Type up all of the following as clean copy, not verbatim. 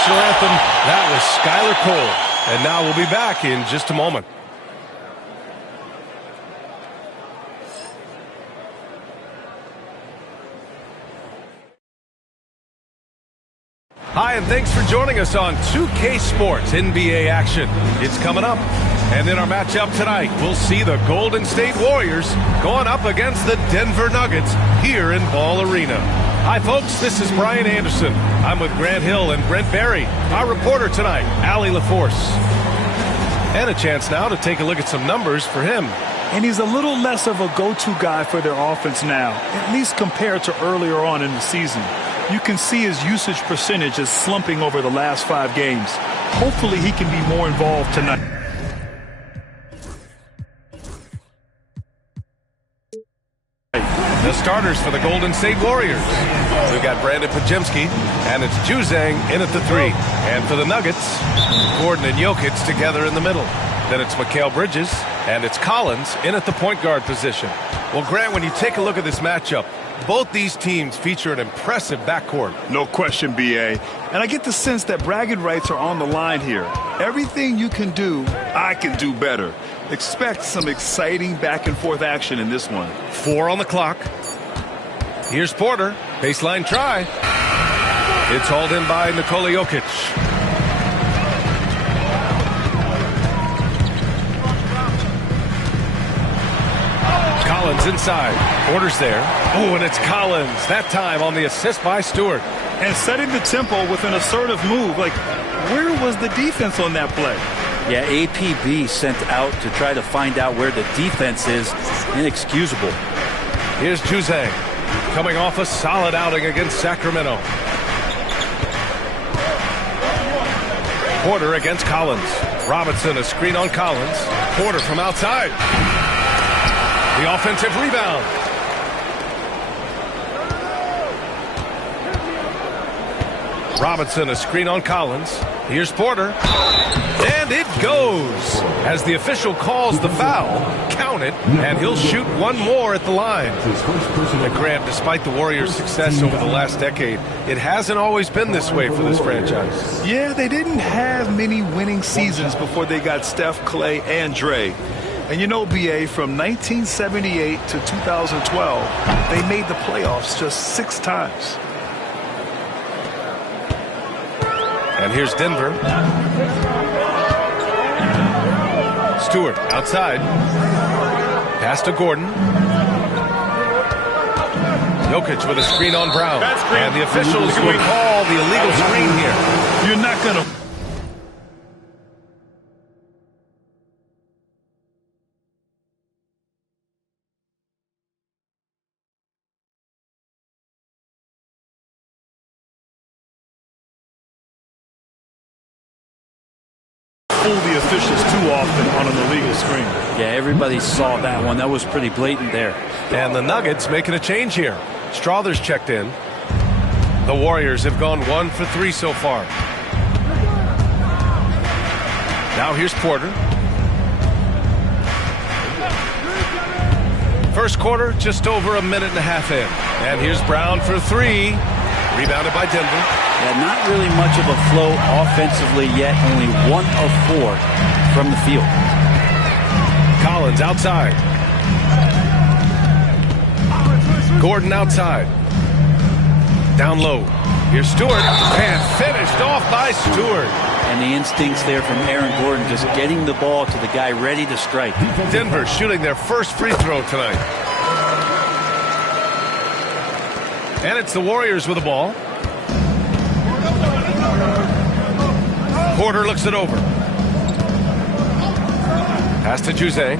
national anthem. That was Skylar Cole. And now we'll be back in just a moment. Hi, and thanks for joining us on 2K Sports NBA action. It's coming up. And in our matchup tonight, we'll see the Golden State Warriors going up against the Denver Nuggets here in Ball Arena. Hi, folks. This is Brian Anderson. I'm with Grant Hill and Brent Barry. Our reporter tonight, Allie LaForce. And a chance now to take a look at some numbers for him. And he's a little less of a go-to guy for their offense now, at least compared to earlier on in the season. You can see his usage percentage is slumping over the last 5 games. Hopefully he can be more involved tonight. The starters for the Golden State Warriors. We've got Brandon Podziemski, and it's Juzang in at the 3. And for the Nuggets, Gordon and Jokic together in the middle. Then it's Mikal Bridges, and it's Collins in at the point guard position. Well, Grant, when you take a look at this matchup, both these teams feature an impressive backcourt. No question, B.A. And I get the sense that bragging rights are on the line here. Everything you can do, I can do better. Expect some exciting back-and-forth action in this one. 4 on the clock. Here's Porter. Baseline try. It's hauled in by Nikola Jokic. Collins inside. Porter's there. Oh, and it's Collins. That time on the assist by Stewart. And setting the tempo with an assertive move. Like, where was the defense on that play? Yeah, APB sent out to try to find out where the defense is. Inexcusable. Here's Juzang, coming off a solid outing against Sacramento. Porter against Collins. Robinson, a screen on Collins. Porter from outside. The offensive rebound. Robinson, a screen on Collins. Here's Porter. And it goes. As the official calls the foul, count it, and he'll shoot one more at the line. And Grant, despite the Warriors' success over the last decade, it hasn't always been this way for this franchise. Yeah, they didn't have many winning seasons before they got Steph, Clay, and Dre. And you know, B.A., from 1978 to 2012, they made the playoffs just 6 times. And here's Denver. Stewart outside. Pass to Gordon. Jokic with a screen on Brown. And the officials will call the illegal screen here. You're not going to... fool the officials too often on an illegal screen. Yeah, everybody saw that one. That was pretty blatant there. And the Nuggets making a change here. Strother's checked in. The Warriors have gone 1 for 3 so far. Now here's Porter. First quarter, just over a minute and a half in. And here's Brown for 3. Rebounded by Denver. Yeah, not really much of a flow offensively yet. Only 1 of 4 from the field. Collins outside. Gordon outside. Down low. Here's Stewart. And finished off by Stewart. And the instincts there from Aaron Gordon, just getting the ball to the guy ready to strike. Denver shooting their first free throw tonight. And it's the Warriors with the ball. Porter looks it over. Pass to Juzang.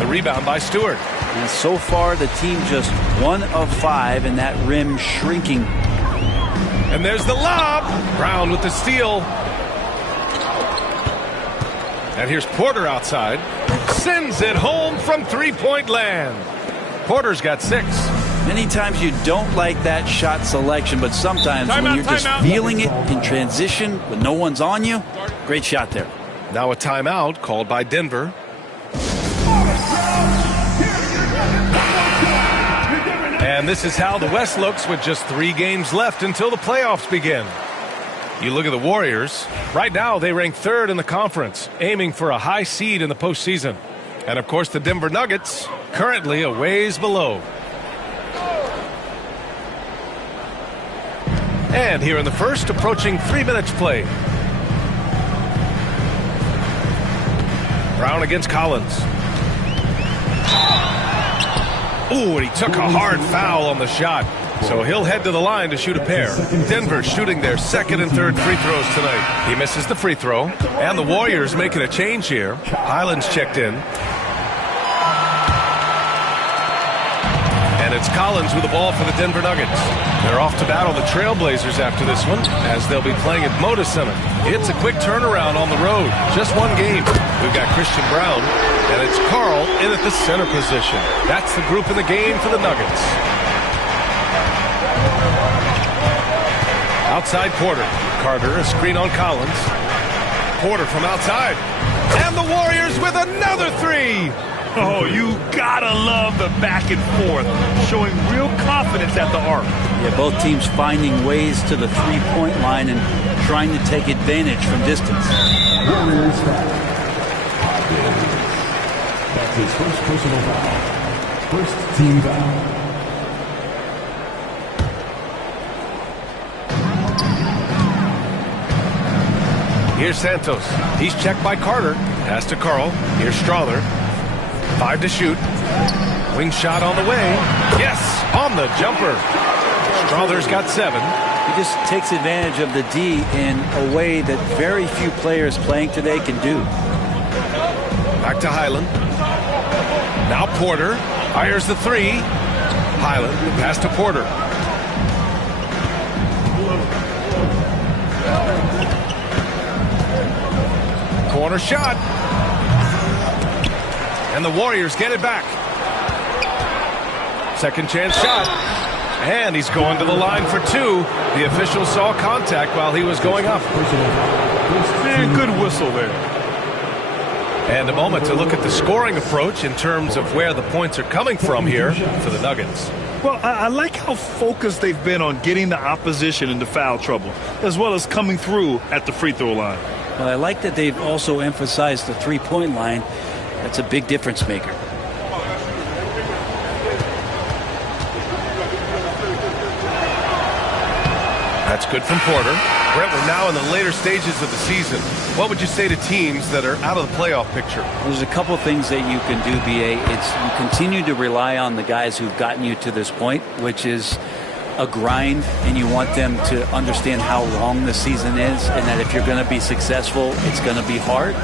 The rebound by Stewart. And so far, the team just 1 of 5, and that rim shrinking. And there's the lob. Brown with the steal. And here's Porter outside. Sends it home from three-point land. Porter's got 6. Many times you don't like that shot selection, but sometimes when you're just feeling it in transition when no one's on you, great shot there. Now a timeout called by Denver. And And this is how the West looks with just 3 games left until the playoffs begin. You look at the Warriors. Right now, they rank 3rd in the conference, aiming for a high seed in the postseason. And, of course, the Denver Nuggets, currently a ways below. And here in the first, approaching 3 minutes play. Brown against Collins. Ooh, and he took a hard foul on the shot. So he'll head to the line to shoot a pair. Denver shooting their 2nd and 3rd free throws tonight. He misses the free throw. And the Warriors making a change here. Highland's checked in. And it's Collins with the ball for the Denver Nuggets. They're off to battle the Trailblazers after this one, as they'll be playing at Moda Center. It's a quick turnaround on the road. Just 1 game. We've got Christian Brown, and it's Carl in at the center position. That's the group in the game for the Nuggets. Outside Porter. Carter, a screen on Collins. Porter from outside. And the Warriors with another 3. Oh, you gotta love the back and forth, showing real confidence at the arc. Yeah, both teams finding ways to the three-point line and trying to take advantage from distance. That's his first personal foul. First team foul. Here's Santos. He's checked by Carter. Pass to Carl. Here's Strawther. 5 to shoot. Wing shot on the way. Yes, on the jumper. Strawther's got 7. He just takes advantage of the D in a way that very few players playing today can do. Back to Highland. Now Porter fires the 3. Highland, pass to Porter. Corner shot. And the Warriors get it back. Second chance shot. And he's going to the line for 2. The official saw contact while he was going up. Man, good whistle there. And a moment to look at the scoring approach in terms of where the points are coming from here for the Nuggets. Well, I like how focused they've been on getting the opposition into foul trouble, as well as coming through at the free throw line. Well, I like that they've also emphasized the three-point line. That's a big difference maker. That's good from Porter. Brent, we're now in the later stages of the season. What would you say to teams that are out of the playoff picture? There's a couple things that you can do, B.A. You continue to rely on the guys who've gotten you to this point, which is a grind, and you want them to understand how long the season is and that if you're going to be successful, it's going to be hard.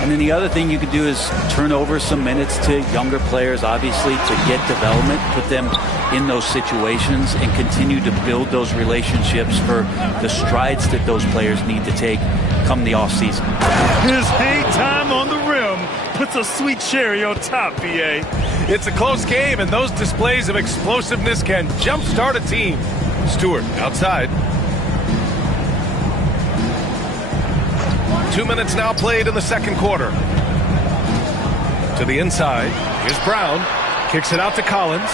And then the other thing you could do is turn over some minutes to younger players, obviously, to get development, put them in those situations and continue to build those relationships for the strides that those players need to take come the offseason. His hang time on the rim puts a sweet cherry on top, B.A. It's a close game, and those displays of explosiveness can jumpstart a team. Stewart outside. 2 minutes now played in the second quarter. To the inside. Here's Brown. Kicks it out to Collins.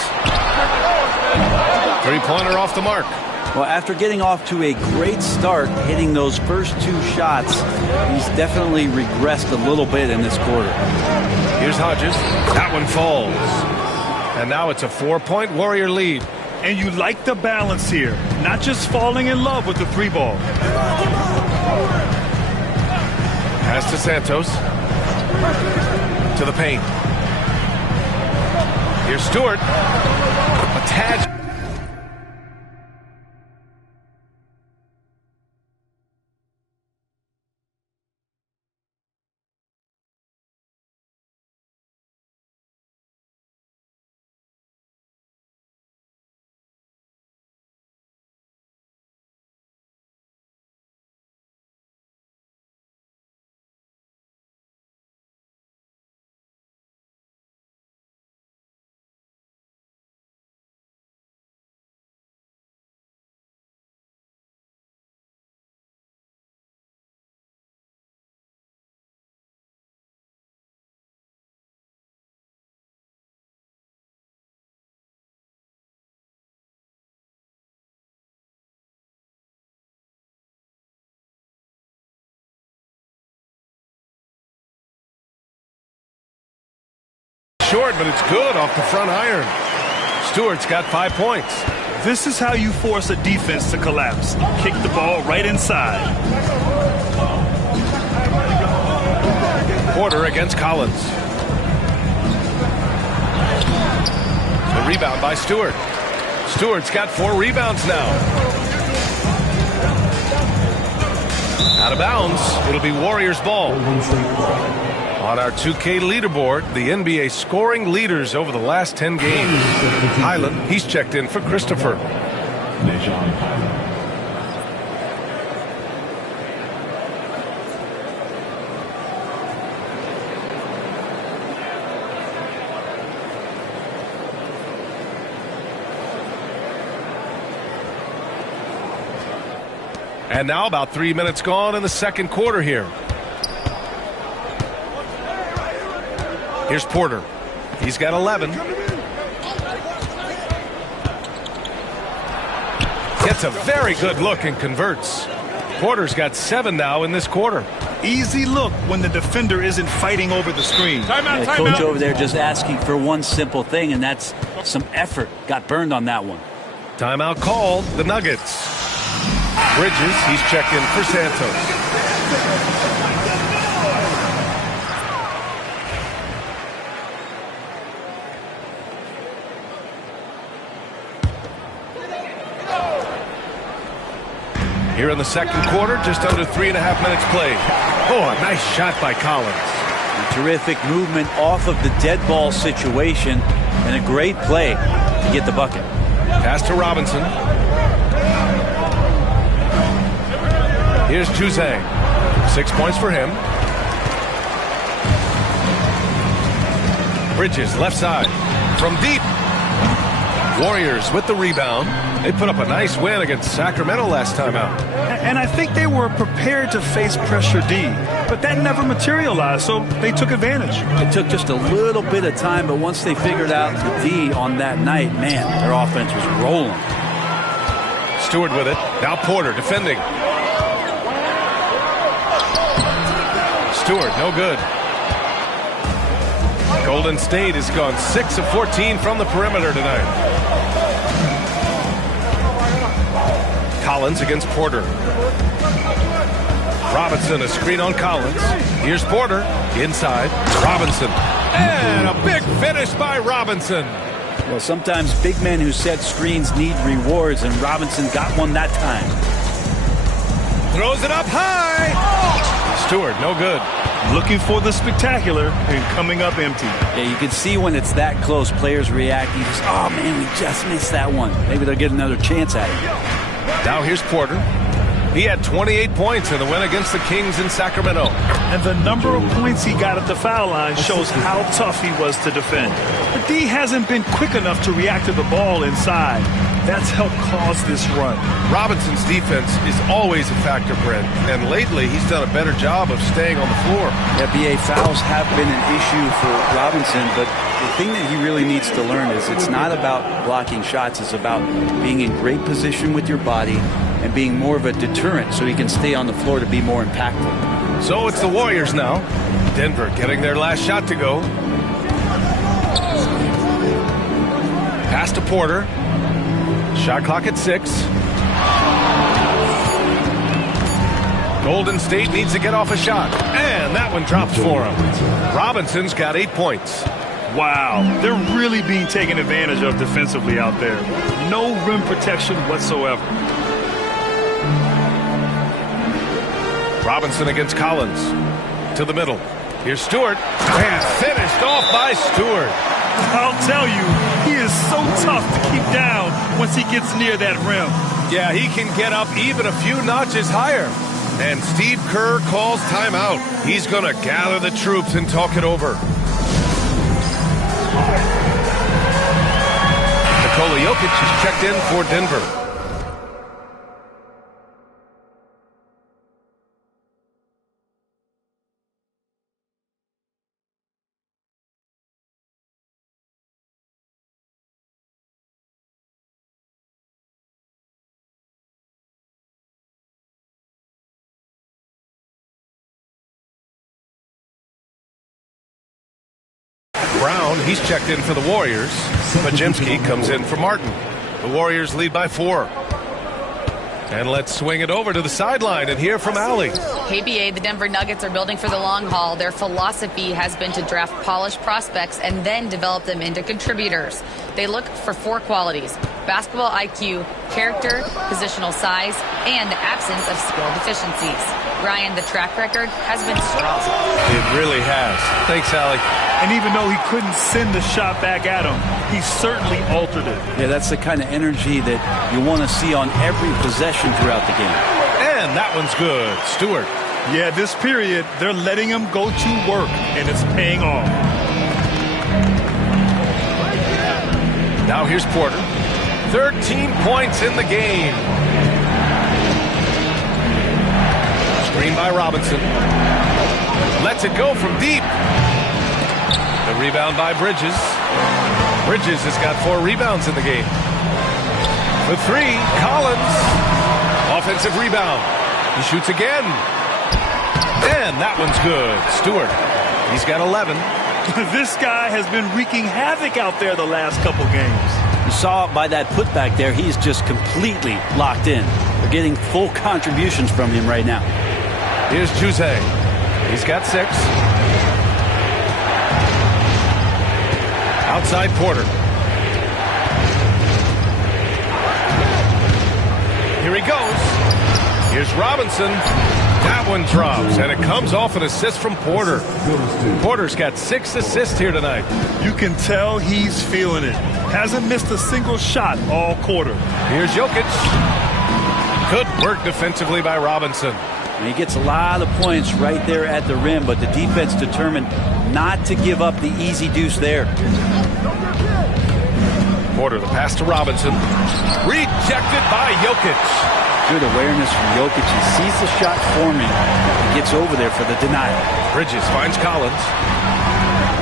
Three-pointer off the mark. Well, after getting off to a great start, hitting those first 2 shots, he's definitely regressed a little bit in this quarter. Here's Hodges. That one falls. And now it's a 4-point Warrior lead. And you like the balance here, not just falling in love with the 3-ball. Pass to Santos. To the paint. Here's Stewart. A tad short, but it's good off the front iron. Stewart's got 5 points. This is how you force a defense to collapse. Kick the ball right inside. Porter against Collins. The rebound by Stewart. Stewart's got 4 rebounds now. Out of bounds. It'll be Warriors ball. On our 2K leaderboard, the NBA scoring leaders over the last 10 games. Highland, he's checked in for Christopher. And now about 3 minutes gone in the second quarter here. Here's Porter. He's got 11. Gets a very good look and converts. Porter's got 7 now in this quarter. Easy look when the defender isn't fighting over the screen. The coach over there just asking for one simple thing, and that's some effort. Got burned on that one. Timeout called. The Nuggets. Bridges, he's checked in for Santos. Here in the second quarter, just under 3.5 minutes played. Oh, a nice shot by Collins. A terrific movement off of the dead ball situation, and a great play to get the bucket. Pass to Robinson. Here's Juzang. 6 points for him. Bridges, left side. From deep. Warriors with the rebound. They put up a nice win against Sacramento last time out. And I think they were prepared to face pressure D, but that never materialized, so they took advantage. It took just a little bit of time, but once they figured out the D on that night, man, their offense was rolling. Stewart with it. Now Porter defending. Stewart, no good. Golden State has gone 6 of 14 from the perimeter tonight. Collins against Porter. Robinson, a screen on Collins. Here's Porter, inside. Robinson. And a big finish by Robinson. Well, sometimes big men who set screens need rewards, and Robinson got one that time. Throws it up high. Stewart, no good. Looking for the spectacular and coming up empty. Yeah, you can see when it's that close, players reacting. Just, oh, man, we just missed that one. Maybe they'll get another chance at it. Now here's Porter. He had 28 points in the win against the Kings in Sacramento. And the number of points he got at the foul line shows how tough he was to defend. The D hasn't been quick enough to react to the ball inside. That's helped cause this run. Robinson's defense is always a factor, Brent, and lately he's done a better job of staying on the floor. Yeah, BA, fouls have been an issue for Robinson, but the thing that he really needs to learn is it's not about blocking shots, it's about being in great position with your body and being more of a deterrent so he can stay on the floor to be more impactful. So it's the Warriors now. Denver getting their last shot to go. Pass to Porter. Shot clock at 6. Golden State needs to get off a shot. And that one drops for him. Robinson's got 8 points. Wow, they're really being taken advantage of defensively out there. No rim protection whatsoever. Robinson against Collins. To the middle. Here's Stewart. And finished off by Stewart. I'll tell you, he is so tough to keep down once he gets near that rim. Yeah, he can get up even a few notches higher. And Steve Kerr calls timeout. He's going to gather the troops and talk it over. Nikola Jokic is checked in for Denver. Brown, he's checked in for the Warriors. Pajemski comes in for Martin. The Warriors lead by 4. And let's swing it over to the sideline and hear from Allie. Hey, BA, the Denver Nuggets are building for the long haul. Their philosophy has been to draft polished prospects and then develop them into contributors. They look for 4 qualities: basketball IQ, character, positional size, and the absence of skill deficiencies. Ryan, the track record has been strong. It really has. Thanks, Allie. And even though he couldn't send the shot back at him, he certainly altered it. Yeah, that's the kind of energy that you want to see on every possession throughout the game. And that one's good. Stewart. Yeah, this period, they're letting him go to work, and it's paying off. Now here's Porter. 13 points in the game. Screen by Robinson. Lets it go from deep. The rebound by Bridges. Bridges has got 4 rebounds in the game. For 3, Collins. Offensive rebound. He shoots again. And that one's good. Stewart. He's got 11. This guy has been wreaking havoc out there the last couple games. You saw it by that putback there. He's just completely locked in. We're getting full contributions from him right now. Here's Jose. He's got 6. Outside Porter. Here he goes. Here's Robinson. That one drops, and it comes off an assist from Porter. Porter's got 6 assists here tonight. You can tell he's feeling it. Hasn't missed a single shot all quarter. Here's Jokic. Good work defensively by Robinson. And he gets a lot of points right there at the rim, but the defense determined not to give up the easy deuce there. Porter, the pass to Robinson. Rejected by Jokic. Good awareness from Jokic. He sees the shot forming. He gets over there for the denial. Bridges finds Collins.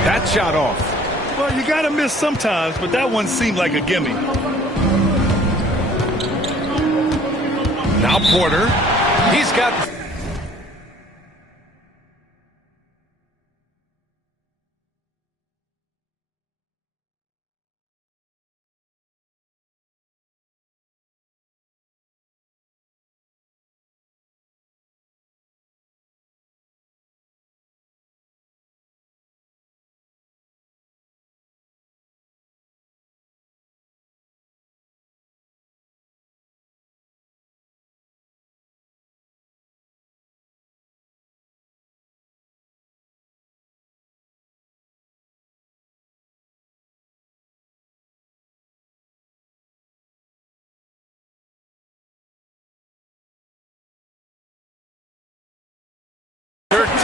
That shot off. Well, you got to miss sometimes, but that one seemed like a gimme. Now Porter. He's got...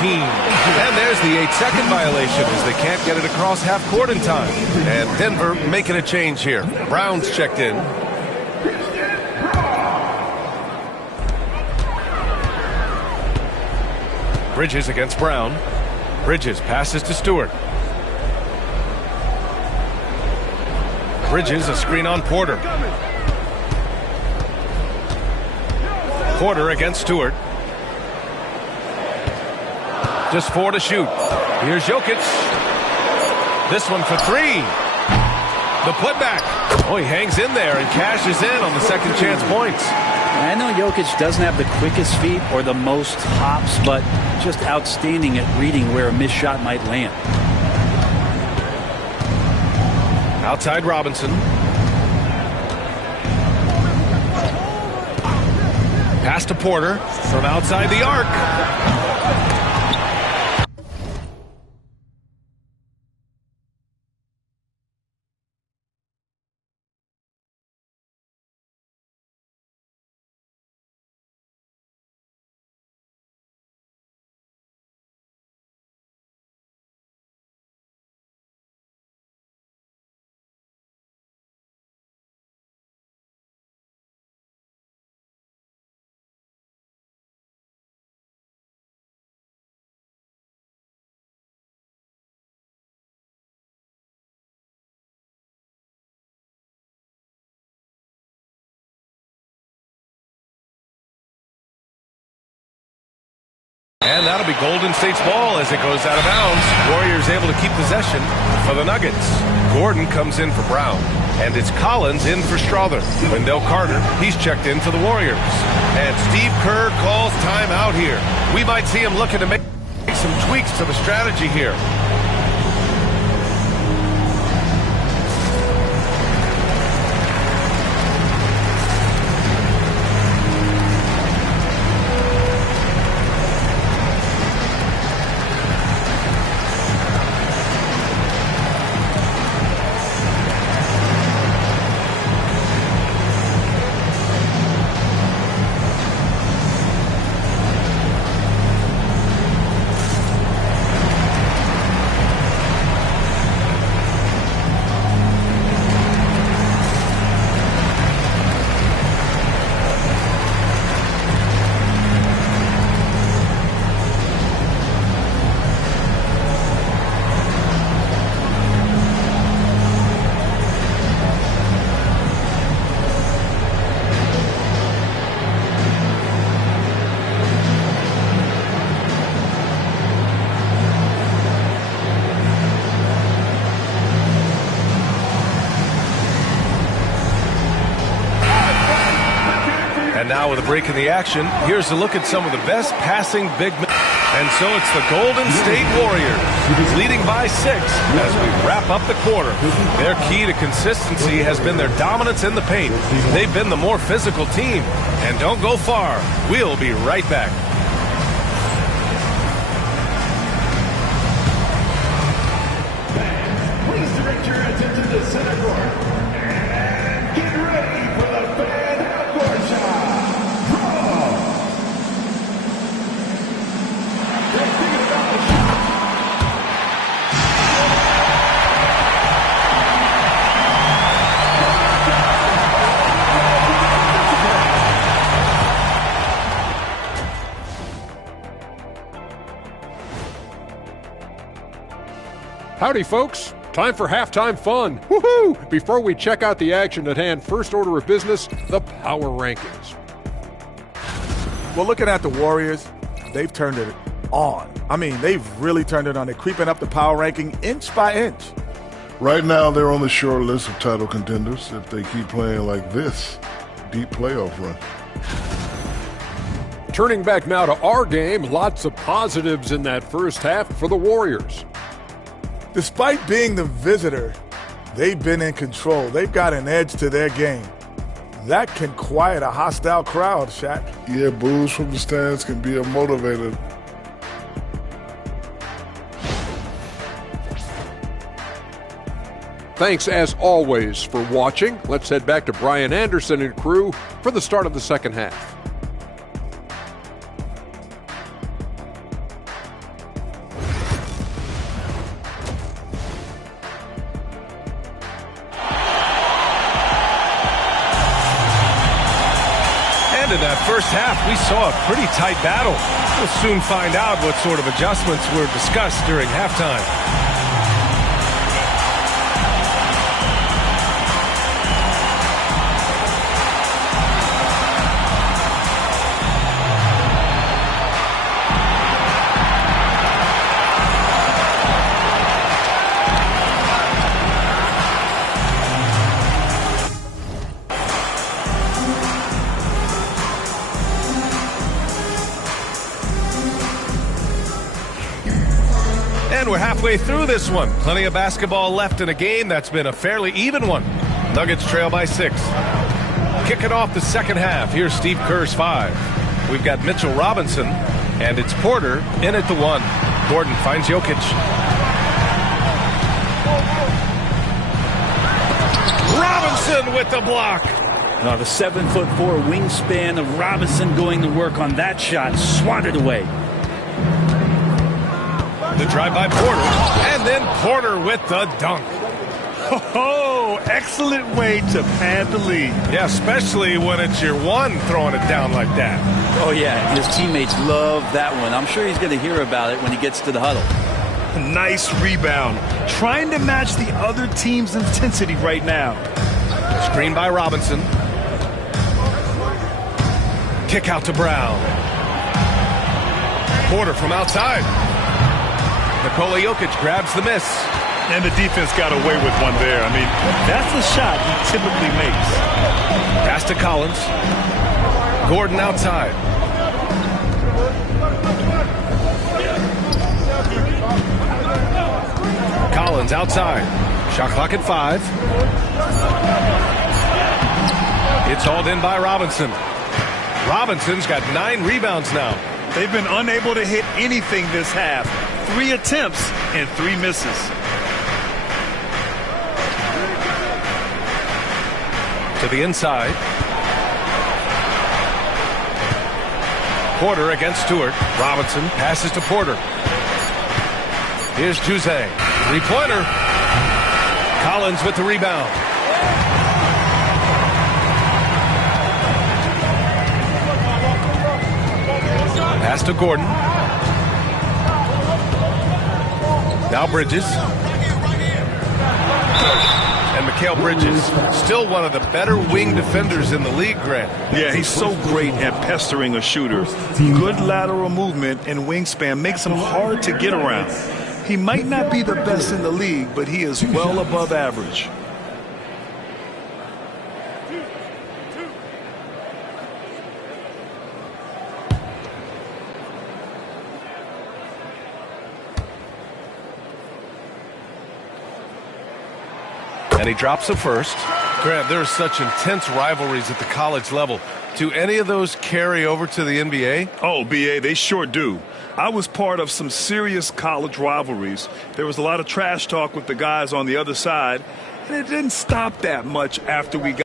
And there's the 8-second violation as they can't get it across half court in time. And Denver making a change here. Brown's checked in. Bridges against Brown. Bridges passes to Stewart. Bridges, a screen on Porter. Porter against Stewart. Just 4 to shoot. Here's Jokic. This one for 3. The putback. Oh, he hangs in there and cashes in on the second chance points. I know Jokic doesn't have the quickest feet or the most hops, but just outstanding at reading where a missed shot might land. Outside Robinson. Pass to Porter from outside the arc. And that'll be Golden State's ball as it goes out of bounds. Warriors able to keep possession for the Nuggets. Gordon comes in for Brown. And it's Collins in for Strother. Wendell Carter, he's checked in for the Warriors. And Steve Kerr calls timeout here. We might see him looking to make some tweaks to the strategy here. Now with a break in the action, here's a look at some of the best passing big men. And so it's the Golden State Warriors leading by 6 as we wrap up the quarter. Their key to consistency has been their dominance in the paint. They've been the more physical team. And don't go far. We'll be right back. Please direct your attention to center court. And get ready for the fan half-court shot. Howdy, folks. Time for halftime fun. Woohoo! Before we check out the action at hand, first order of business, the power rankings. Well, looking at the Warriors, they've turned it on. I mean, they've really turned it on. They're creeping up the power ranking inch by inch. Right now, they're on the short list of title contenders if they keep playing like this. Deep playoff run. Turning back now to our game, lots of positives in that first half for the Warriors. Despite being the visitor, they've been in control. They've got an edge to their game. That can quiet a hostile crowd, Shaq. Yeah, boos from the stands can be a motivator. Thanks, as always, for watching. Let's head back to Brian Anderson and crew for the start of the second half. In that first half, we saw a pretty tight battle. We'll soon find out what sort of adjustments were discussed during halftime. And we're halfway through this one. Plenty of basketball left in a game that's been a fairly even one. Nuggets trail by 6. Kicking off the second half, here's Steve Kerr's 5. We've got Mitchell Robinson, and it's Porter in at the 1. Gordon finds Jokic. Robinson with the block. Now the 7'4" wingspan of Robinson going to work on that shot, swatted away. The drive by Porter, and then Porter with the dunk. Oh, excellent way to pad the lead. Yeah, especially when it's your one throwing it down like that. Oh, yeah, his teammates love that one. I'm sure he's going to hear about it when he gets to the huddle. Nice rebound. Trying to match the other team's intensity right now. Screen by Robinson. Kick out to Brown. Porter from outside. Nikola Jokic grabs the miss. And the defense got away with one there. I mean, that's the shot he typically makes. Pass to Collins. Gordon outside. Collins outside. Shot clock at 5. It's hauled in by Robinson. Robinson's got 9 rebounds now. They've been unable to hit anything this half. 3 attempts and 3 misses. To the inside. Porter against Stewart. Robinson passes to Porter. Here's Juzang. 3-pointer. Collins with the rebound. Pass to Gordon. Now Bridges. And Mikal Bridges, still one of the better wing defenders in the league, Grant. Yeah, he's so great at pestering a shooter. Good lateral movement and wingspan makes him hard to get around. He might not be the best in the league, but he is well above average. And he drops the first. Grant, there are such intense rivalries at the college level. Do any of those carry over to the NBA? Oh, BA, they sure do. I was part of some serious college rivalries. There was a lot of trash talk with the guys on the other side, and it didn't stop that much after we got.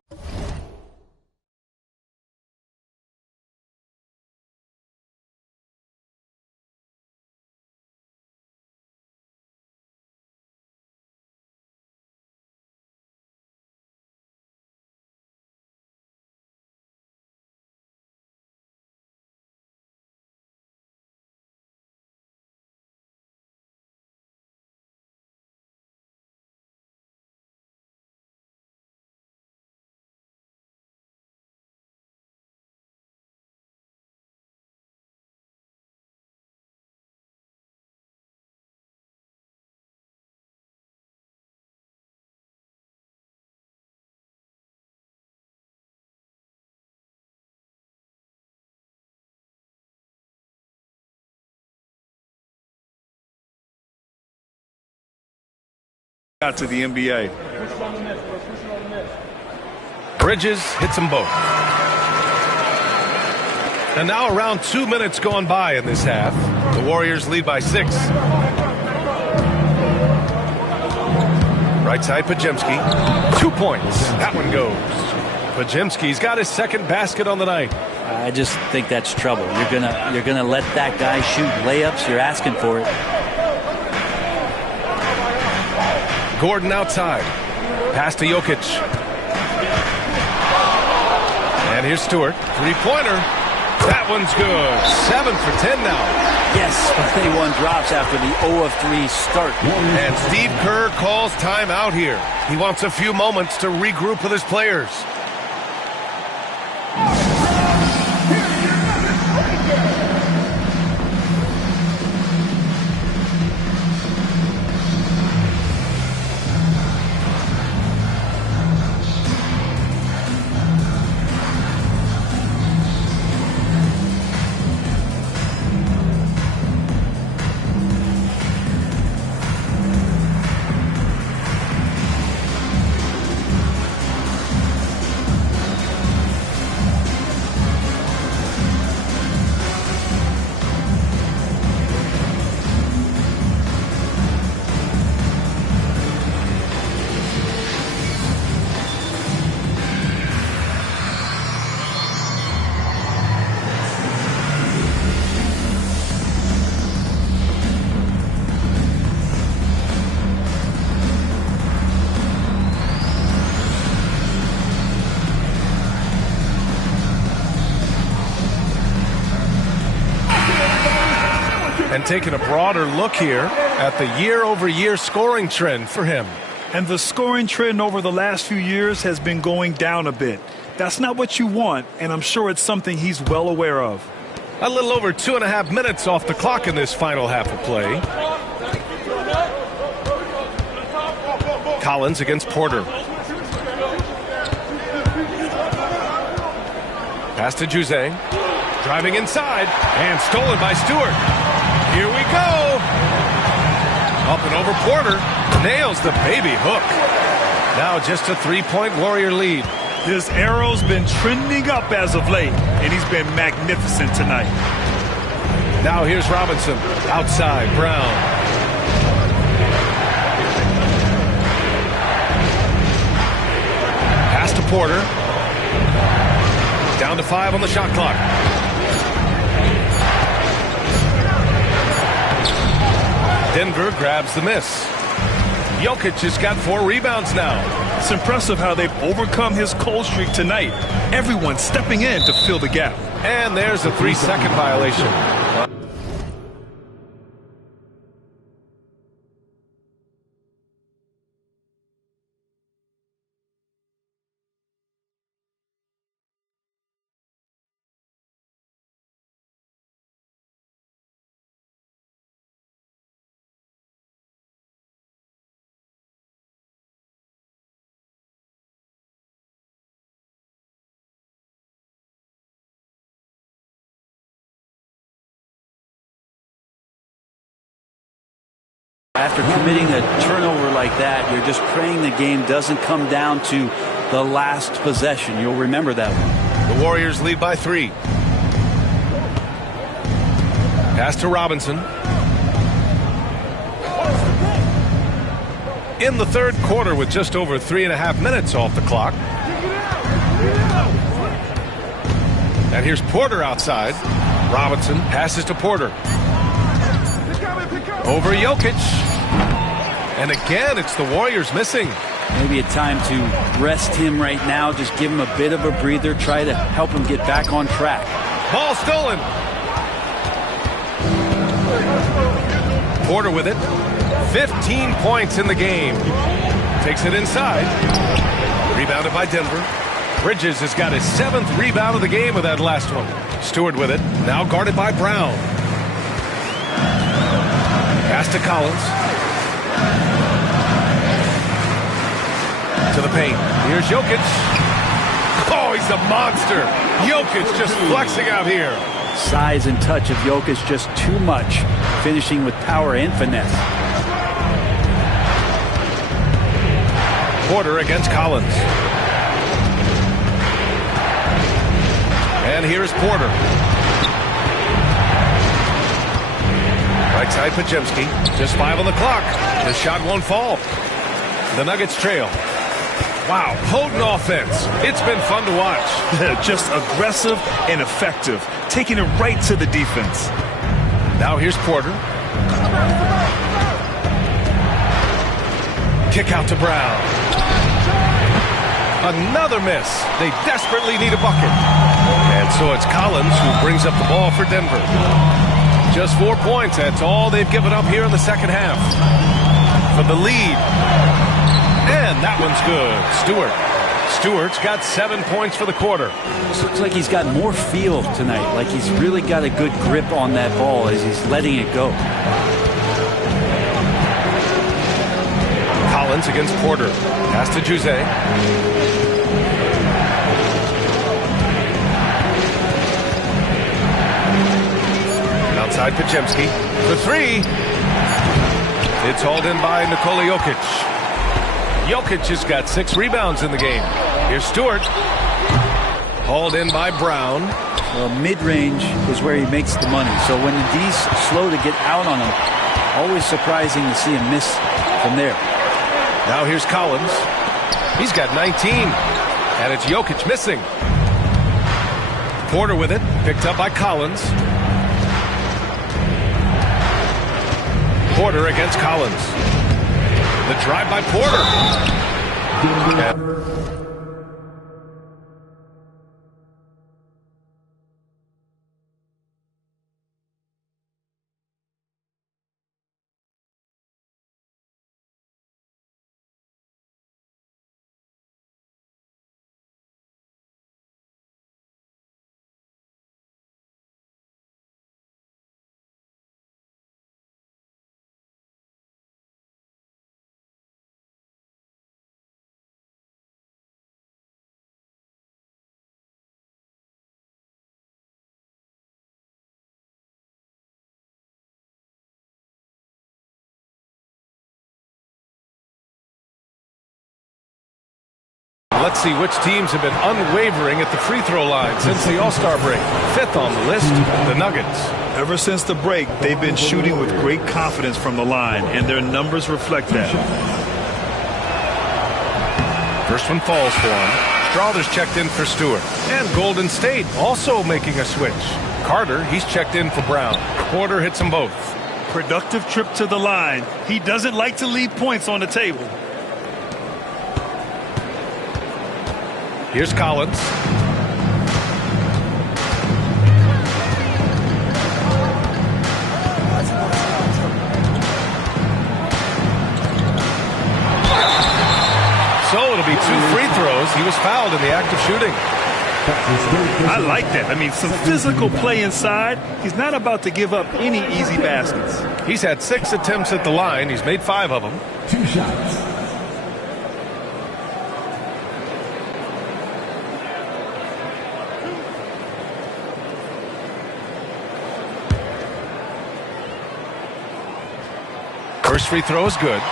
To the NBA. Bridges hits them both. And now around 2 minutes gone by in this half. The Warriors lead by 6. Right side, Podziemski. 2 points. That one goes. Podziemski's got his second basket on the night. I just think that's trouble. You're gonna let that guy shoot layups. You're asking for it. Gordon outside. Pass to Jokic. And here's Stewart. 3-pointer. That one's good. 7 for 10 now. Yes, but 21 drops after the 0 of 3 start. And Steve Kerr calls timeout here. He wants a few moments to regroup with his players. And taking a broader look here at the year-over-year scoring trend for him. And the scoring trend over the last few years has been going down a bit. That's not what you want, and I'm sure it's something he's well aware of. A little over 2.5 minutes off the clock in this final half of play. Collins against Porter. Pass to Juzang. Driving inside and stolen by Stewart. Here we go. Up and over Porter. Nails the baby hook. Now just a 3-point Warrior lead. This arrow's been trending up as of late, and he's been magnificent tonight. Now here's Robinson. Outside, Brown. Pass to Porter. Down to 5 on the shot clock. Denver grabs the miss. Jokic has got 4 rebounds now. It's impressive how they've overcome his cold streak tonight. Everyone stepping in to fill the gap. And there's a 3-second violation. After committing a turnover like that, you're just praying the game doesn't come down to the last possession. You'll remember that one. The Warriors lead by 3. Pass to Robinson. In the third quarter with just over 3.5 minutes off the clock. And here's Porter outside. Robinson passes to Porter. Over Jokic. And again, it's the Warriors missing. Maybe a time to rest him right now. Just give him a bit of a breather. Try to help him get back on track. Ball stolen. Porter with it. 15 points in the game. Takes it inside. Rebounded by Denver. Bridges has got his 7th rebound of the game with that last one. Stewart with it. Now guarded by Brown. Pass to Collins. To the paint. Here's Jokic. Oh, he's a monster. Jokic just flexing out here. Size and touch of Jokic just too much. Finishing with power and finesse. Porter against Collins. And here's Porter. Right side, Podziemski. Just 5 on the clock. The shot won't fall. The Nuggets trail. Wow, potent offense. It's been fun to watch. Just aggressive and effective. Taking it right to the defense. Now here's Porter. Kick out to Brown. Another miss. They desperately need a bucket. And so it's Collins who brings up the ball for Denver. Just 4 points. That's all they've given up here in the second half. For the lead. And that one's good. Stewart's got 7 points for the quarter. This looks like he's got more feel tonight. Like he's really got a good grip on that ball as he's letting it go. Collins against Porter. Pass to Juzang. Outside Podziemski. For 3. It's hauled in by Nikola Jokic. Jokic has got 6 rebounds in the game. Here's Stewart. Hauled in by Brown. Well, mid-range is where he makes the money. So when D's slow to get out on him, always surprising to see him miss from there. Now here's Collins. He's got 19. And it's Jokic missing. Porter with it. Picked up by Collins. Porter against Collins. The drive by Porter. Let's see which teams have been unwavering at the free throw line since the All-Star break. 5th on the list, the Nuggets. Ever since the break, they've been shooting with great confidence from the line, and their numbers reflect that. First one falls for him. Strawther's checked in for Stewart. And Golden State also making a switch. Carter, he's checked in for Brown. Porter hits them both. Productive trip to the line. He doesn't like to leave points on the table. Here's Collins. So it'll be 2 free throws. He was fouled in the act of shooting. I like that. I mean, some physical play inside. He's not about to give up any easy baskets. He's had 6 attempts at the line. He's made 5 of them. 2 shots. First free throw is good.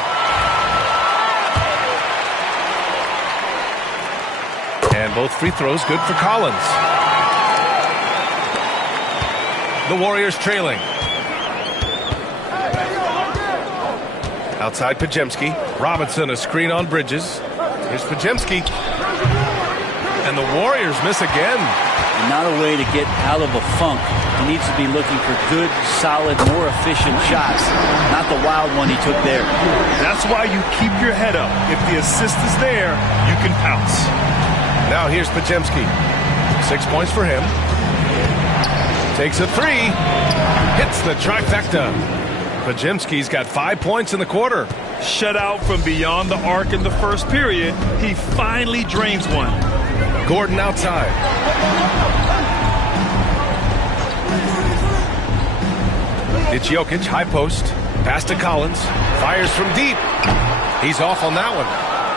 And both free throws good for Collins. The Warriors trailing. Outside Podziemski. Robinson a screen on Bridges. Here's Podziemski. And the Warriors miss again. Not a way to get out of a funk. He needs to be looking for good, solid, more efficient shots. Not the wild one he took there. That's why you keep your head up. If the assist is there, you can pounce. Now here's Podziemski. 6 points for him. Takes a 3. Hits the trifecta. Podziemski's got 5 points in the quarter. Shut out from beyond the arc in the first period. He finally drains one. Gordon outside. It's Jokic, high post. Pass to Collins. Fires from deep. He's off on that one.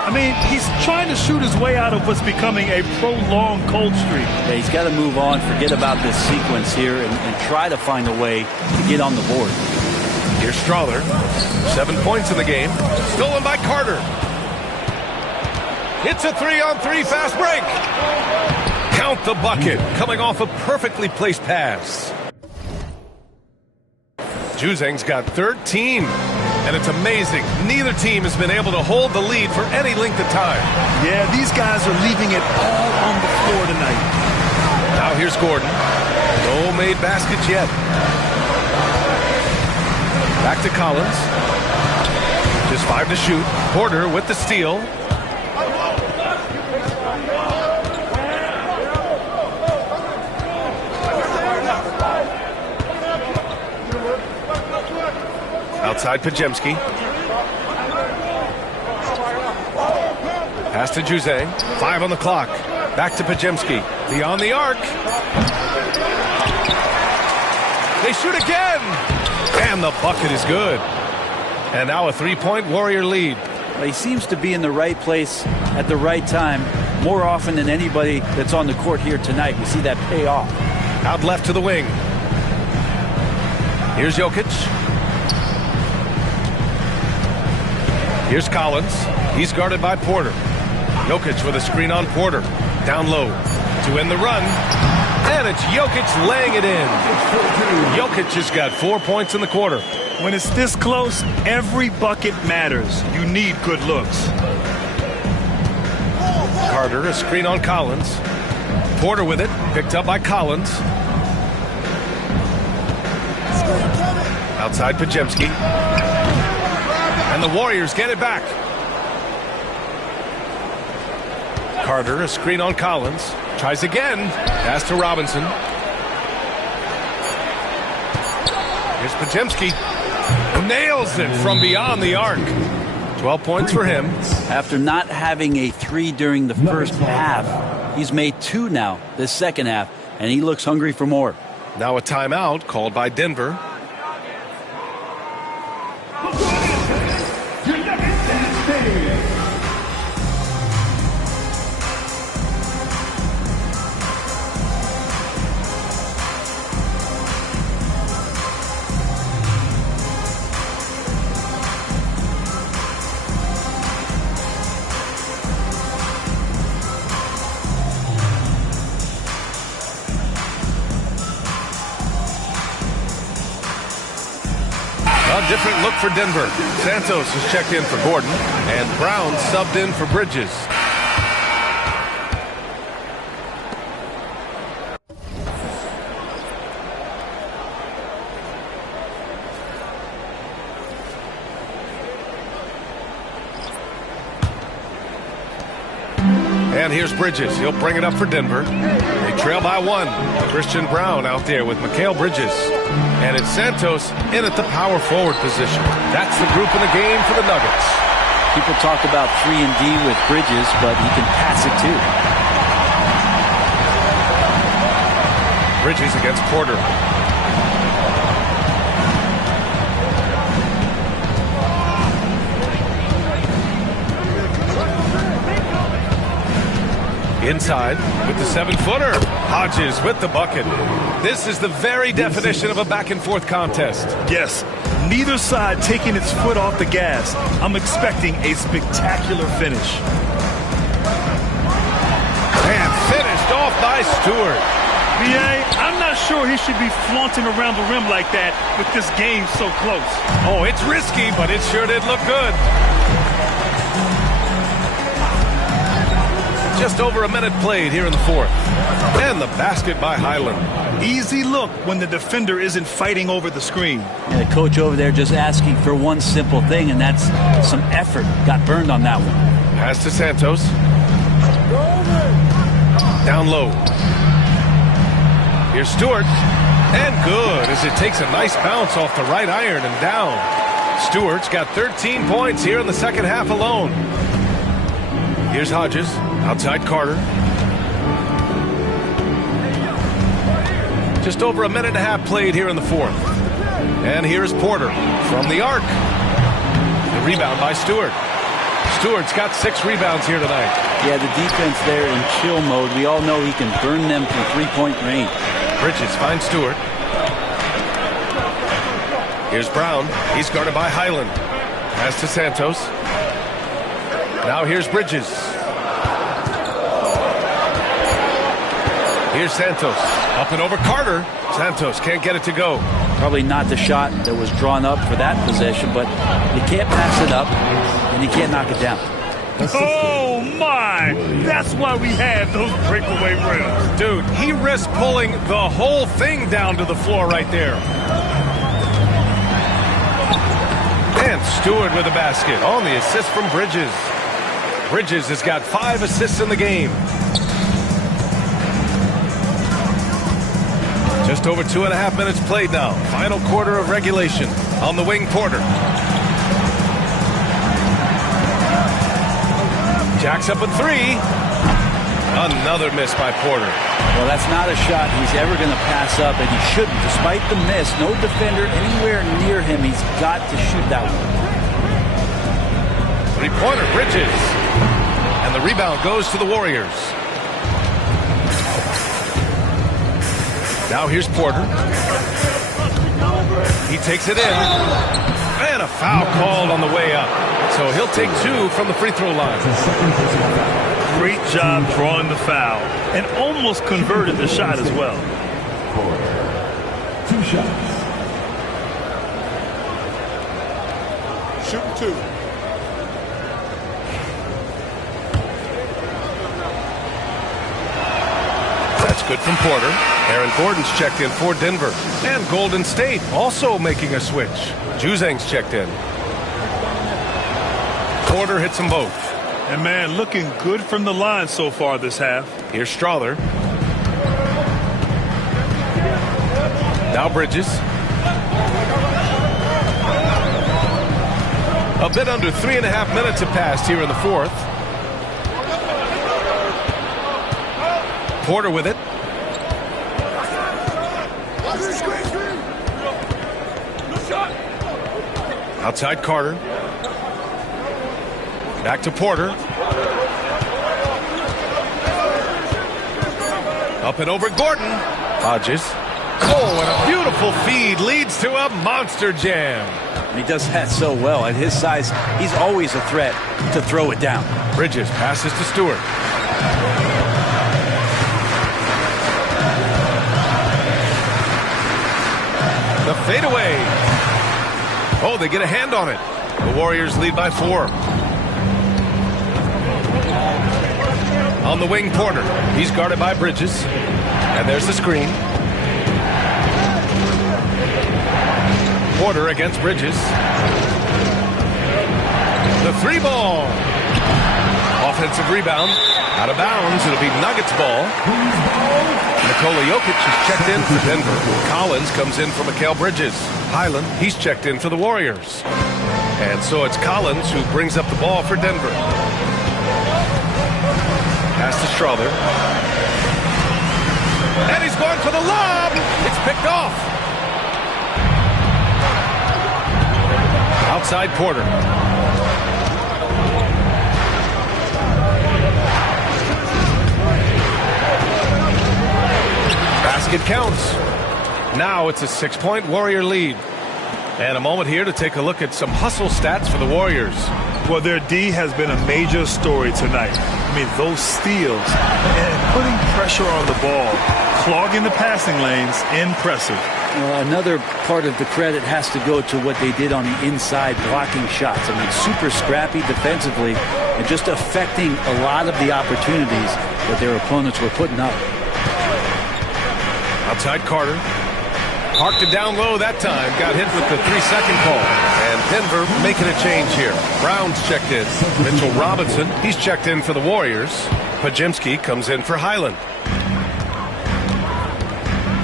I mean, he's trying to shoot his way out of what's becoming a prolonged cold streak. Yeah, he's got to move on, forget about this sequence here, and try to find a way to get on the board. Here's Strawther. 7 points in the game. Stolen by Carter. It's a 3-on-3 fast break. Count the bucket. Coming off a perfectly placed pass. Juzang's got 13. And it's amazing. Neither team has been able to hold the lead for any length of time. Yeah, these guys are leaving it all on the floor tonight. Now here's Gordon. No made baskets yet. Back to Collins. Just 5 to shoot. Porter with the steal. Outside Podziemski. Pass to Juzang. 5 on the clock. Back to Podziemski. Beyond the arc. They shoot again. And the bucket is good. And now a 3-point Warrior lead. Well, he seems to be in the right place at the right time more often than anybody that's on the court here tonight. We see that pay off. Out left to the wing. Here's Jokic. Here's Collins. He's guarded by Porter. Jokic with a screen on Porter. Down low to end the run. And it's Jokic laying it in. Jokic has got 4 points in the quarter. When it's this close, every bucket matters. You need good looks. Carter, a screen on Collins. Porter with it. Picked up by Collins. Outside Podziemski. And the Warriors get it back. Carter, a screen on Collins. Tries again. Pass to Robinson. Here's Podziemski. Nails it from beyond the arc. 12 points for him. After not having a 3 during the first half, he's made 2 now this second half, and he looks hungry for more. Now a timeout called by Denver. different look for Denver. Santos is checked in for Gordon, and Brown subbed in for Bridges. And here's Bridges. He'll bring it up for Denver. They trail by 1. Christian Brown out there with Mikal Bridges. And it's Santos in at the power forward position. That's the group in the game for the Nuggets. People talk about 3-and-D with Bridges, but he can pass it too. Bridges against Porter. Inside with the 7-footer. Hodges with the bucket. This is the very definition of a back-and-forth contest. Yes, neither side taking its foot off the gas. I'm expecting a spectacular finish. And finished off by Stewart. B.A., I'm not sure he should be flaunting around the rim like that with this game so close. Oh, it's risky, but it sure did look good. Just over a minute played here in the fourth. And the basket by Highland. Easy look when the defender isn't fighting over the screen. And the coach over there just asking for one simple thing, and that's some effort. Got burned on that one. Pass to Santos. Down low. Here's Stewart. And good as it takes a nice bounce off the right iron and down. Stewart's got 13 points here in the second half alone. Here's Hodges. Outside Carter. Just over a minute and a half played here in the fourth. And here's Porter from the arc. The rebound by Stewart. Stewart's got 6 rebounds here tonight. Yeah, the defense there in chill mode. We all know he can burn them from three-point range. Bridges finds Stewart. Here's Brown. He's guarded by Highland. Pass to Santos. Now here's Bridges. Here's Santos. Up and over Carter. Santos can't get it to go. Probably not the shot that was drawn up for that possession, but you can't pass it up, and you can't knock it down. Oh, my! That's why we have those breakaway rims. Dude, he risked pulling the whole thing down to the floor right there. And Stewart with a basket on the assist from Bridges. Bridges has got 5 assists in the game. Just over 2.5 minutes played now. Final quarter of regulation. On the wing, Porter. Jacks up a 3. Another miss by Porter. Well, that's not a shot he's ever going to pass up, and he shouldn't. Despite the miss, no defender anywhere near him. He's got to shoot that one. 3-pointer, Bridges. And the rebound goes to the Warriors. Now here's Porter. He takes it in. And a foul called on the way up. So he'll take 2 from the free throw line. Great job drawing the foul. And almost converted the shot as well. 2 shots. Shoot 2. That's good from Porter. Aaron Gordon's checked in for Denver. And Golden State also making a switch. Juzang's checked in. Porter hits them both. And, man, looking good from the line so far this half. Here's Strawther. Now Bridges. A bit under 3.5 minutes have passed here in the fourth. Porter with it. Outside Carter. Back to Porter. Up and over Gordon. Hodges. Oh, and a beautiful feed leads to a monster jam. He does that so well. At his size, he's always a threat to throw it down. Bridges passes to Stewart. The fadeaway. Oh, they get a hand on it. The Warriors lead by 4. On the wing, Porter. He's guarded by Bridges. And there's the screen. Porter against Bridges. The 3-ball. Offensive rebound. Out of bounds. It'll be Nuggets ball. Nikola Jokic is checked in for Denver. Collins comes in for Mikal Bridges. Highland, he's checked in for the Warriors. And so it's Collins who brings up the ball for Denver. Pass to Strother. And he's going for the lob. It's picked off. Outside Porter. Basket counts. Now it's a 6-point Warrior lead. And a moment here to take a look at some hustle stats for the Warriors. Well, their D has been a major story tonight. I mean, those steals and putting pressure on the ball, clogging the passing lanes, impressive. Well, another part of the credit has to go to what they did on the inside, blocking shots. I mean, super scrappy defensively and just affecting a lot of the opportunities that their opponents were putting up. Outside Carter. Parked it down low that time. Got hit with the 3-second call. And Denver making a change here. Brown's checked in. Mitchell Robinson, he's checked in for the Warriors. Podziemski comes in for Highland.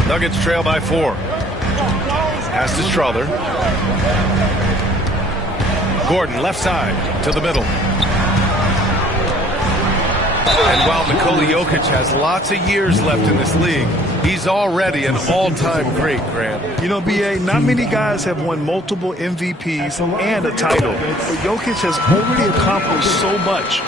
Nuggets trail by 4. Pass to Strother. Gordon left side to the middle. And while Nikola Jokic has lots of years left in this league, he's already an all-time great, Grant. You know, B.A., not many guys have won multiple MVPs and a title. But Jokic has already accomplished so much.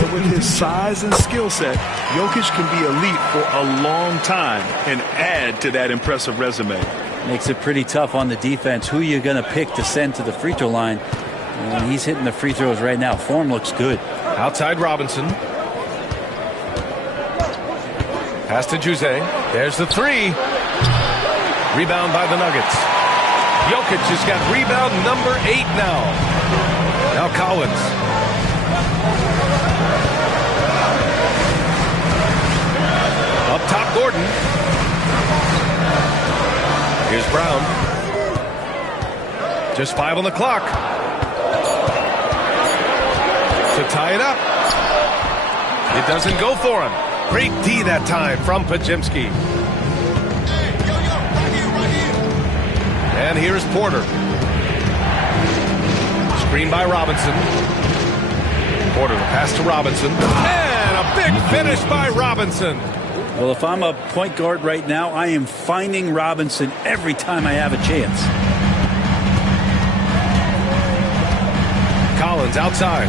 And with his size and skill set, Jokic can be elite for a long time and add to that impressive resume. Makes it pretty tough on the defense. Who you're going to pick to send to the free throw line. And he's hitting the free throws right now. Form looks good. Outside Robinson. Pass to Jose. There's the 3. Rebound by the Nuggets. Jokic has got rebound number 8 now. Now Collins. Up top, Gordon. Here's Brown. Just 5 on the clock. To tie it up. It doesn't go for him. Great D that time from Podziemski. And here's Porter. Screen by Robinson. Porter, the pass to Robinson. And a big finish by Robinson. Well, if I'm a point guard right now, I am finding Robinson every time I have a chance. Collins outside.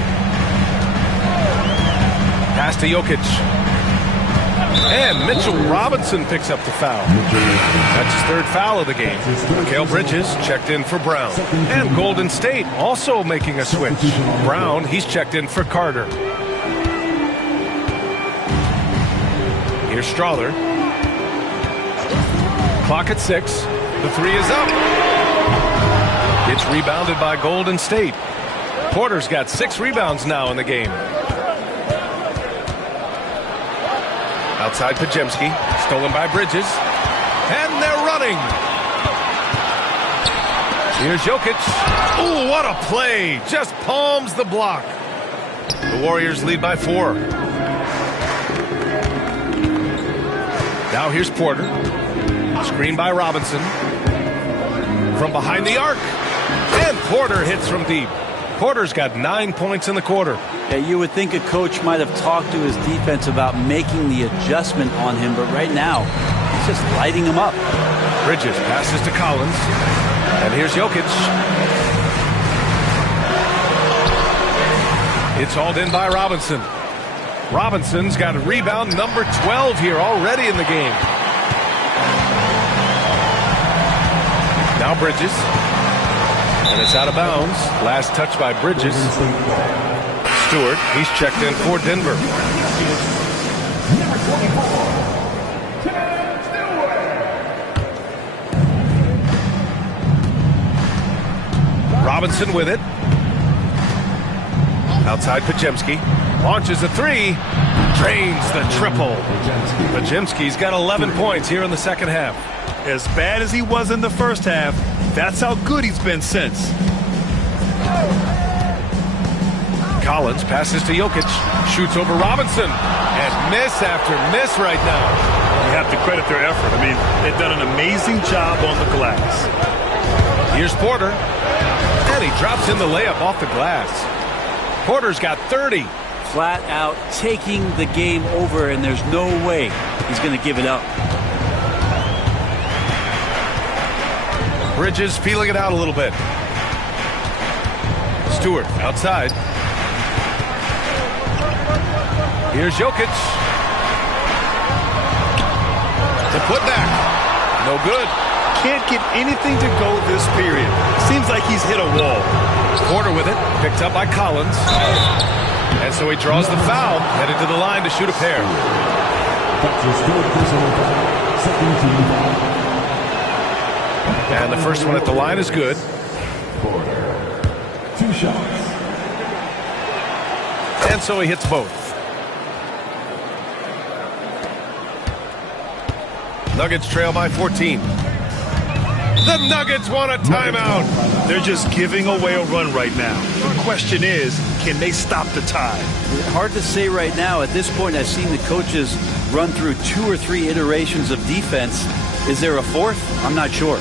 Pass to Jokic. And Mitchell Robinson picks up the foul. That's his 3rd foul of the game. Mikal Bridges checked in for Brown. And Golden State also making a switch. Brown, he's checked in for Carter. Here's Strother. Clock at 6. The 3 is up. It's rebounded by Golden State. Porter's got 6 rebounds now in the game. Outside Podziemski, stolen by Bridges, and they're running. Here's Jokic. Ooh, what a play! Just palms the block. The Warriors lead by 4. Now here's Porter. Screen by Robinson. From behind the arc. And Porter hits from deep. Porter's got 9 points in the quarter. Yeah, you would think a coach might have talked to his defense about making the adjustment on him, but right now, he's just lighting him up. Bridges passes to Collins. And here's Jokic. It's hauled in by Robinson. Robinson's got a rebound number 12 here already in the game. Now Bridges. And it's out of bounds. Last touch by Bridges. Stewart, he's checked in for Denver. Robinson with it. Outside Podziemski. Launches a three. Drains the triple. Podziemski's got 11 points here in the second half. As bad as he was in the first half, that's how good he's been since. Collins passes to Jokic. Shoots over Robinson. And miss after miss right now. You have to credit their effort. I mean, they've done an amazing job on the glass. Here's Porter. And he drops in the layup off the glass. Porter's got 30. Flat out taking the game over, and there's no way he's going to give it up. Bridges feeling it out a little bit. Stewart outside. Here's Jokic. To put back. No good. Can't get anything to go this period. Seems like he's hit a wall. Porter with it. Picked up by Collins. And so he draws the foul. Headed to the line to shoot a pair. And the first one at the line is good. 2 shots. And so he hits both. Nuggets trail by 14. The Nuggets want a timeout. They're just giving away a run right now. The question is, can they stop the tide? Hard to say right now. At this point, I've seen the coaches run through 2 or 3 iterations of defense. Is there a fourth? I'm not sure.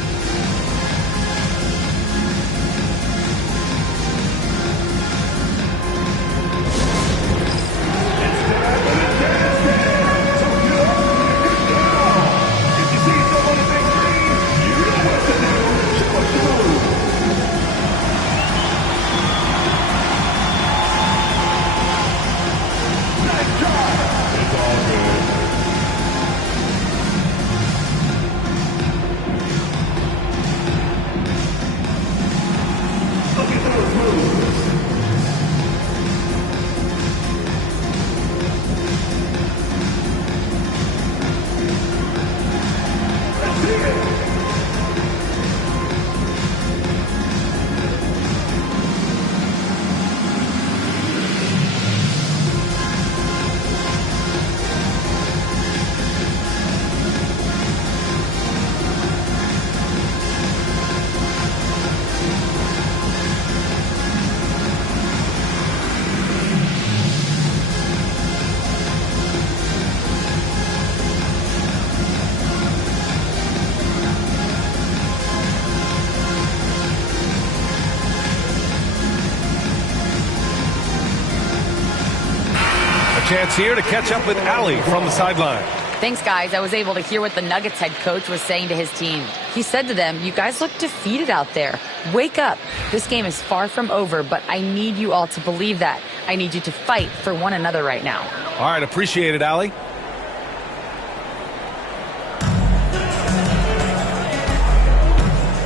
Chance here to catch up with Allie from the sideline. Thanks, guys. I was able to hear what the Nuggets head coach was saying to his team. He said to them, "You guys look defeated out there. Wake up. This game is far from over, but I need you all to believe that. I need you to fight for one another right now." All right, appreciate it, Allie.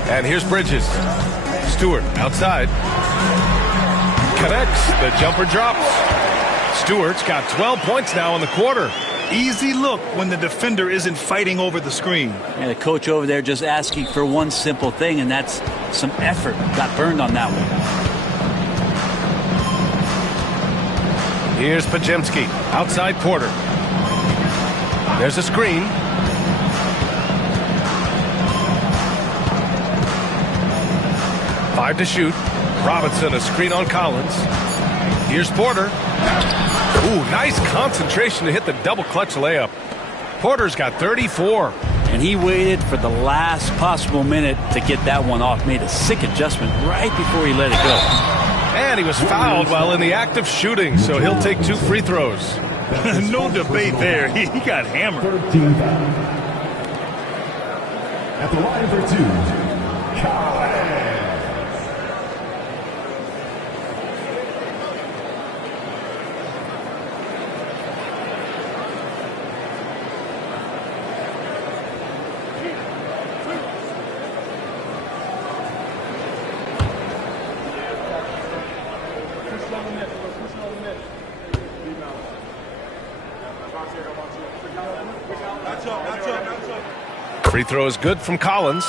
And here's Bridges. Stewart outside. Connects. The jumper drops. Stewart's got 12 points now in the quarter. Easy look when the defender isn't fighting over the screen. And the coach over there just asking for one simple thing, and that's some effort. Got burned on that one. Here's Podziemski. Outside Porter. There's a screen. Five to shoot. Robinson, a screen on Collins. Here's Porter. Ooh, nice concentration to hit the double clutch layup. Porter's got 34. And he waited for the last possible minute to get that one off. Made a sick adjustment right before he let it go. And he was fouled while in the act of shooting, so he'll take 2 free throws. No debate there. He got hammered. 13 foul. At the line for 2, Collins. Free throw is good from Collins.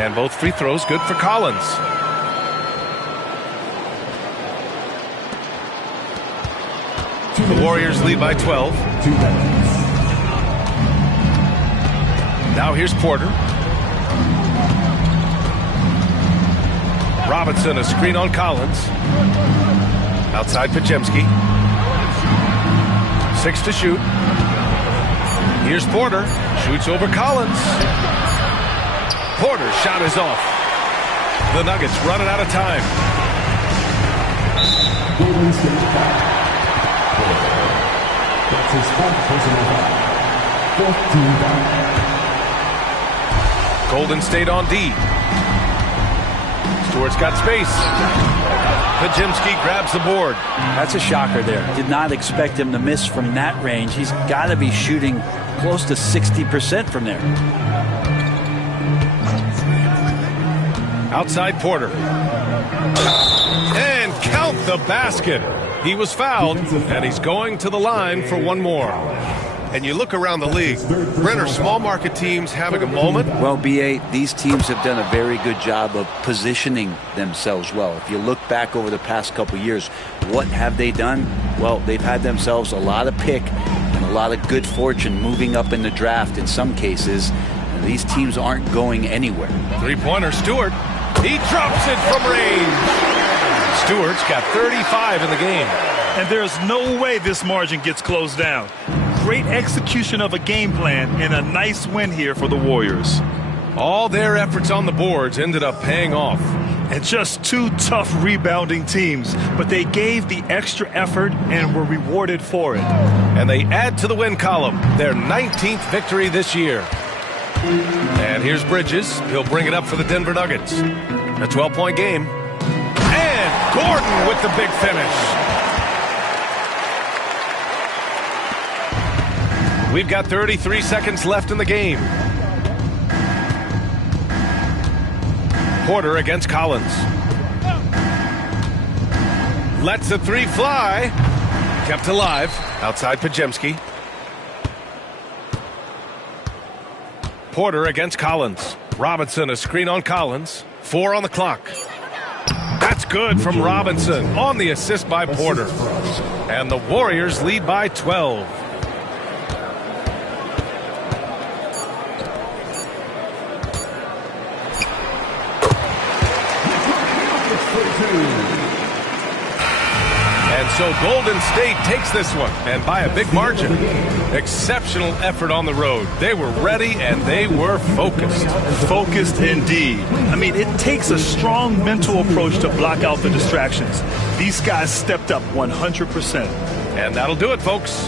And both free throws good for Collins. The Warriors lead by 12. Now here's Porter. Robinson, a screen on Collins. Outside Podziemski. 6 to shoot. Here's Porter. Shoots over Collins. Porter's shot is off. The Nuggets running out of time. That's his fourth personal foul. 4th team foul. Golden State on D. Stewart's got space. Podziemski grabs the board. That's a shocker there. Did not expect him to miss from that range. He's got to be shooting close to 60% from there. Outside Porter. And count the basket. He was fouled, and he's going to the line for one more. And you look around the league, Brent, are small market teams having a moment? Well, B.A., these teams have done a very good job of positioning themselves well. If you look back over the past couple years, what have they done? Well, they've had themselves a lot of pick and a lot of good fortune moving up in the draft in some cases. And these teams aren't going anywhere. Three-pointer, Stewart. He drops it from range. Stewart's got 35 in the game. And there's no way this margin gets closed down. Great execution of a game plan and a nice win here for the Warriors. All their efforts on the boards ended up paying off. And just two tough rebounding teams, but they gave the extra effort and were rewarded for it. And they add to the win column, their 19th victory this year. And here's Bridges. He'll bring it up for the Denver Nuggets. A 12-point game. And Gordon with the big finish. We've got 33 seconds left in the game. Porter against Collins. Lets the three fly. Kept alive. Outside Podziemski. Porter against Collins. Robinson, a screen on Collins. 4 on the clock. That's good from Robinson on the assist by Porter. And the Warriors lead by 12. And so Golden State takes this one, and by a big margin. Exceptional effort on the road. They were ready, and they were focused. Focused indeed. I mean, it takes a strong mental approach to block out the distractions. These guys stepped up 100%. And that'll do it, folks.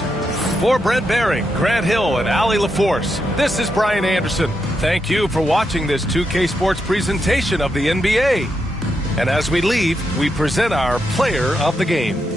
For Brent Bering, Grant Hill, and Allie LaForce, this is Brian Anderson. Thank you for watching this 2K Sports presentation of the NBA. And as we leave, we present our player of the game.